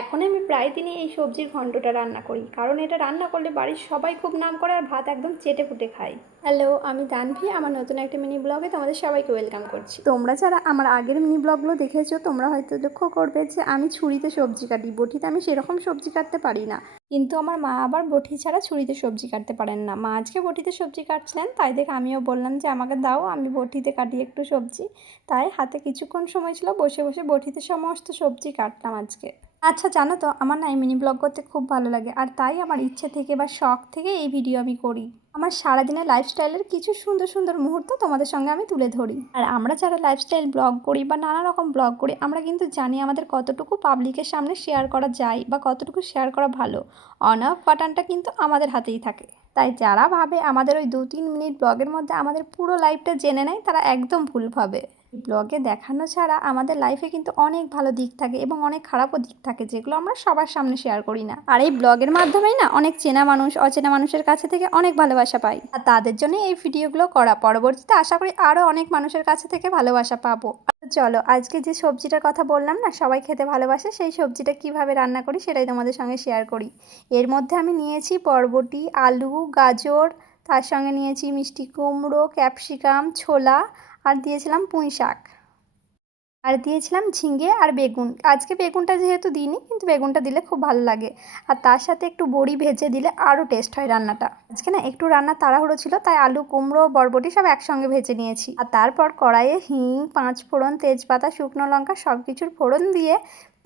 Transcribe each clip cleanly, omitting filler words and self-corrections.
এখন আমি প্রায় দিনই এই সবজির ঘন্টটা রান্না করি, কারণ এটা রান্না করলে বাড়ির সবাই খুব নাম করে আর ভাত একদম চেটে পুটে খায়। হ্যালো, আমি দানভি। আমার নতুন একটা মিনি ব্লগে তোমাদের সবাইকে ওয়েলকাম করছি। তোমরা যারা আমার আগের মিনি ব্লগগুলো দেখেছো, তোমরা হয়তো লক্ষ্য করবে যে আমি ছুরিতে সবজি কাটি। বটিতে আমি সেরকম সবজি কাটতে পারি না, কিন্তু আমার মা আবার বটি ছাড়া ছুরিতে সবজি কাটতে পারেন না। মা আজকে বটিতে সবজি কাটছিলেন, তাই দেখে আমিও বললাম যে আমাকে দাও, আমি বটিতে কাটি একটু সবজি। তাই হাতে কিছুক্ষণ সময় ছিল, বসে বসে বটিতে সমস্ত সবজি কাটলাম আজকে। আচ্ছা, জানো তো আমার না এই মিনি ব্লগ করতে খুব ভালো লাগে, আর তাই আমার ইচ্ছে থেকে বা শখ থেকে এই ভিডিও আমি করি। আমার সারাদিনের লাইফস্টাইলের কিছু সুন্দর সুন্দর মুহূর্ত তোমাদের সঙ্গে আমি তুলে ধরি। আর আমরা যারা লাইফস্টাইল ব্লগ করি বা নানা রকম ব্লগ করি, আমরা কিন্তু জানি আমাদের কতটুকু পাবলিকের সামনে শেয়ার করা যায় বা কতটুকু শেয়ার করা ভালো। অন অফ বাটনটা কিন্তু আমাদের হাতেই থাকে। তাই যারা ভাবে আমাদের ওই 2-3 মিনিট ব্লগের মধ্যে আমাদের পুরো লাইফটা জেনে নেয়, তারা একদম ভুল ভাবে। ব্লগে দেখানো ছাড়া আমাদের লাইফে কিন্তু অনেক ভালো দিক থাকে এবং অনেক খারাপও দিক থাকে, যেগুলো আমরা সবার সামনে শেয়ার করি না। আর এই ব্লগের মাধ্যমেই না অনেক চেনা মানুষ অচেনা মানুষের কাছে থেকে অনেক ভালোবাসা পাই, আর তাদের জন্য এই ভিডিওগুলো করা। পরবর্তীতে আশা করি আরও অনেক মানুষের কাছে থেকে ভালোবাসা পাবো। চলো, আজকে যে সবজিটার কথা বললাম না সবাই খেতে ভালোবাসে, সেই সবজিটা কিভাবে রান্না করি সেটাই তোমাদের সঙ্গে শেয়ার করি। এর মধ্যে আমি নিয়েছি বরবটি, আলু, গাজর, তার সঙ্গে নিয়েছি মিষ্টি কুমড়ো, ক্যাপসিকাম, ছোলা, আর দিয়েছিলাম পুঁই শাক, আর দিয়েছিলাম ঝিঙে আর বেগুন। আজকে বেগুনটা যেহেতু দিইনি, কিন্তু বেগুনটা দিলে খুব ভালো লাগে। আর তার সাথে একটু বড়ি ভেজে দিলে আরও টেস্ট হয় রান্নাটা। আজকে না একটু রান্না তাড়াহুড়ো ছিল, তাই আলু, কুমড়ো, বরবটি সব একসঙ্গে ভেজে নিয়েছি। আর তারপর কড়াইয়ে হিং, 5 ফোড়ন, তেজপাতা, শুকনো লঙ্কা সব কিছুর ফোড়ন দিয়ে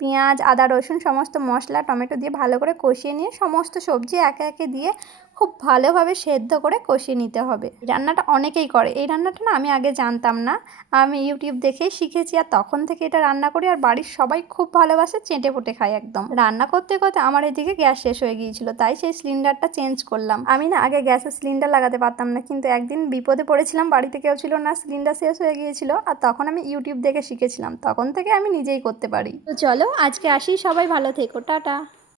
পেঁয়াজ, আদা, রসুন সমস্ত মশলা, টমেটো দিয়ে ভালো করে কষিয়ে নিয়ে সমস্ত সবজি একে একে দিয়ে খুব ভালোভাবে সেদ্ধ করে কষিয়ে নিতে হবে। এই রান্নাটা অনেকেই করে। এই রান্নাটা না আমি আগে জানতাম না, আমি ইউটিউব দেখেই শিখেছি, আর তখন থেকে এটা রান্না করি। আর বাড়ির সবাই খুব ভালোবাসে, চেটে পুটে খায় একদম। রান্না করতে করতে আমার এদিকে গ্যাস শেষ হয়ে গিয়েছিল, তাই সেই সিলিন্ডারটা চেঞ্জ করলাম। আমি না আগে গ্যাসের সিলিন্ডার লাগাতে পারতাম না, কিন্তু একদিন বিপদে পড়েছিলাম, বাড়িতে কেউ ছিল না, সিলিন্ডার শেষ হয়ে গিয়েছিল, আর তখন আমি ইউটিউব দেখে শিখেছিলাম। তখন থেকে আমি নিজেই করতে পারি। তো চলো আজকে আসি, সবাই ভালো থেকো, টাটা।